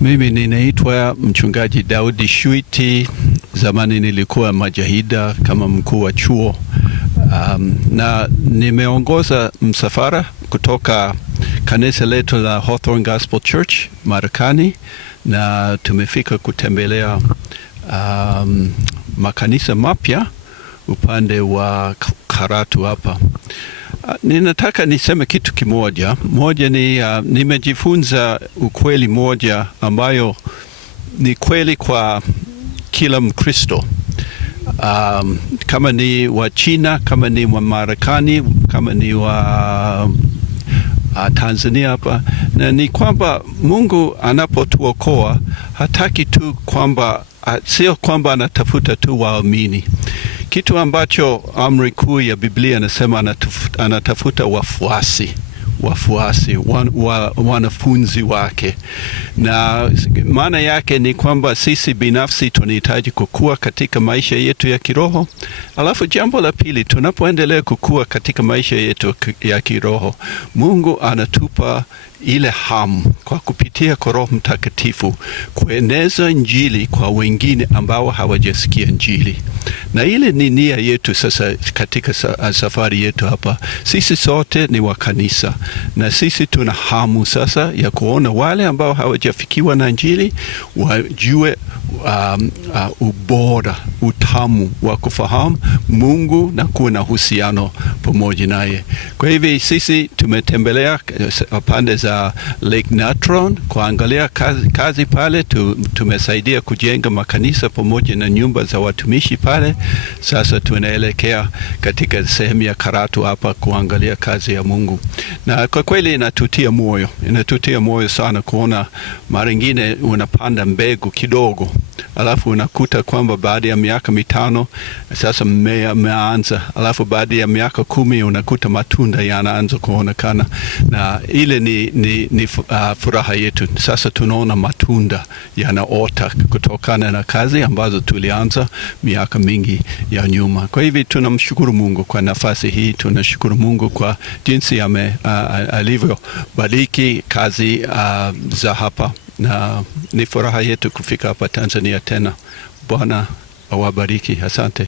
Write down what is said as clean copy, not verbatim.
Mimi ninaitwa mchungaji Daudi Shuiti. Zamani nilikuwa Majahida kama mkuu wa chuo. Na nimeongoza msafara kutoka kanisa letu la Hawthorne Gospel Church Marekani, na tumefika kutembelea makanisa mapya upande wa Karatu hapa. Ninataka niseme kitu kimoja. Moja ni nimejifunza ukweli moja ambayo ni kweli kwa kila Mkristo. Kama ni wa China, kama ni wa Marekani, kama ni wa Tanzania hapa, na ni kwamba Mungu anapotuokoa hataki tu kwamba, sio kwamba anatafuta tu waamini. Kitu ambacho amri kuu ya Biblia anasema anatafuta wafuasi, wanafunzi wake. Na maana yake ni kwamba sisi binafsi tunahitaji kukua katika maisha yetu ya kiroho. Alafu jambo la pili, tunapoendelea kukua katika maisha yetu ya kiroho, Mungu anatupa ile hamu kwa kupitia kwa Roho Mtakatifu kueneza Injili kwa wengine ambao hawajasikia Injili. Na ile ni nia yetu sasa katika safari yetu hapa. Sisi sote ni wa kanisa, na sisi tuna hamu sasa ya kuona wale ambao hawajafikiwa na Injili wajue ubora, utamu wa kufahamu Mungu na kuwa na uhusiano pamoja naye. Kwa hivyo sisi tumetembelea pande za Lake Natron kuangalia kazi pale. Tumesaidia kujenga makanisa pamoja na nyumba za watumishi pale. Sasa tunaelekea katika sehemu ya Karatu hapa kuangalia kazi ya Mungu. Na kwa kweli inatutia moyo sana kuona mara nyingine unapanda mbegu kidogo, alafu unakuta kwamba baada ya miaka 5 sasa mmea umeanza, alafu baada ya miaka 10 unakuta matunda yanaanza kuonekana. Na ile ni furaha yetu. Sasa tunaona matunda yanaota kutokana na kazi ambazo tulianza miaka mingi ya nyuma. Kwa hivyo tunamshukuru Mungu kwa nafasi hii. Tunashukuru Mungu kwa jinsi alivyobariki kazi za hapa, na ni furaha yetu kufika hapa Tanzania tena. Bwana awabariki. Asante.